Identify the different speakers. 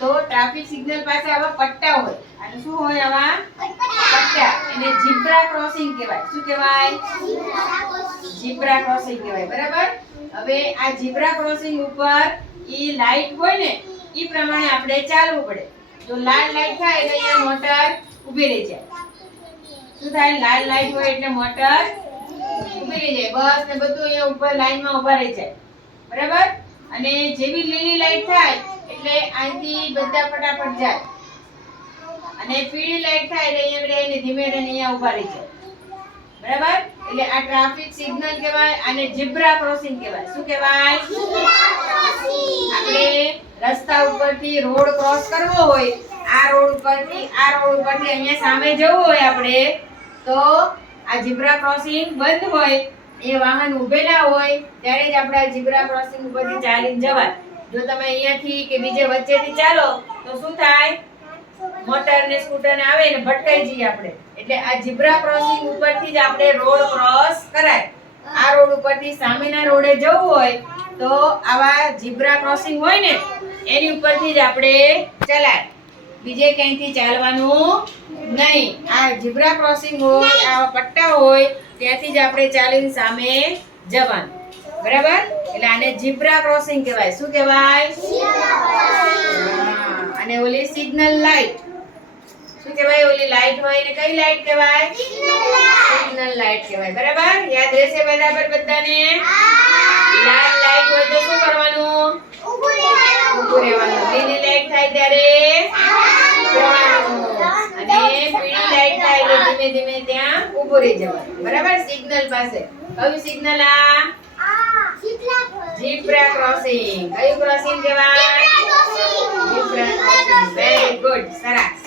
Speaker 1: તો traffic signal પાસે આવા પટ્ટા હોય. અને શું હોય આવા? પટ્ટા. એને ઝીબ્રા ક્રોસિંગ કહેવાય. શું કહેવાય? ઝીબ્રા ક્રોસિંગ કહેવાય. બરાબર? હવે આ ઝીબ્રા ક્રોસિંગ ઉપર ઈ લાઈટ હોય ને, ઈ પ્રમાણે આપણે ચાલવું પડે. જો લાલ લાઈટ થાય એટલે અહીંયા મોટર ઊભી રહી જાય. શું થાય? લાલ લાઈટ હોય એટલે મોટર ઊભી રહી જાય. બસ ને બધું અહીંયા ઉપર લાઈનમાં ઊભા રહી જાય. બરાબર? અને જેવી લીલી લાઈટ થાય એટલે અહીંથી બધા ફટાફટ જાય. અને પીળી લાઈટ થાય એટલે અહીંયા એને ધીમે રહીને અહીંયા ઊભા રહી જાય. બરાબર? એટલે આ ટ્રાફિક સિગ્નલ કહેવાય અને ઝીબ્રા ક્રોસિંગ કહેવાય. શું કહેવાય? આપણે રસ્તા ઉપરથી રોડ ક્રોસ કરવો હોય, આ રોડ ઉપરથી આ રોડ ઉપરથી અહીંયા સામે જવું હોય આપણે, તો આ ઝીબ્રા ક્રોસિંગ બંધ હોય, એ વાહન ઊભેલા હોય, ત્યારે જ આપણે આ ઝીબ્રા ક્રોસિંગ ઉપરથી ચાલીને જવાય. જો તમે અહીંયાથી કે બીજે વચ્ચેથી ચાલો, તો શું થાય? મોટર ને સ્કૂટર ને આવે ને ભટકાઈ જઈએ આપણે. એટલે આ ઝીબ્રા ક્રોસિંગ ઉપરથી જ આપણે રોડ ક્રોસ કરાય. આ રોડ ઉપરથી સામેના રોડે જવું હોય, તો આવા ઝીબ્રા ક્રોસિંગ હોય ને, એની ઉપરથી જ આપણે ચલાય. બીજે ક્યાંયથી ચાલવાનું નહીં. આ ઝીબ્રા ક્રોસિંગ હોય, આવા પટ્ટા હોય, ત્યાંથી જ આપણે ચાલીને સામે જવાનું. બરાબર? એટલે આને ઝીબ્રા ક્રોસિંગ કહેવાય. શું કહેવાય? અને ઓલી સિગ્નલ લાઈટ શું કહેવાય ઓલી લાઈટ હોય ને કઈ લાઈટ કહેવાય? સિગ્નલ લાઈટ કહેવાય. બરાબર? યાદ રહેશે બરાબર બધાને? લાલ લાઈટ હોય તો શું કરવાનું? ઊભું રહેવાનું. લીલી લાઈટ થાય ત્યારે? અને લાઈટ થાય એટલે ધીમે ધીમે ત્યાં ઊભું જવાનું. બરાબર? સિગ્નલ પાસે. કયું સિગ્નલ આ? ઝીબ્રા ક્રોસિંગ કયું ક્રોસિંગ કહેવાય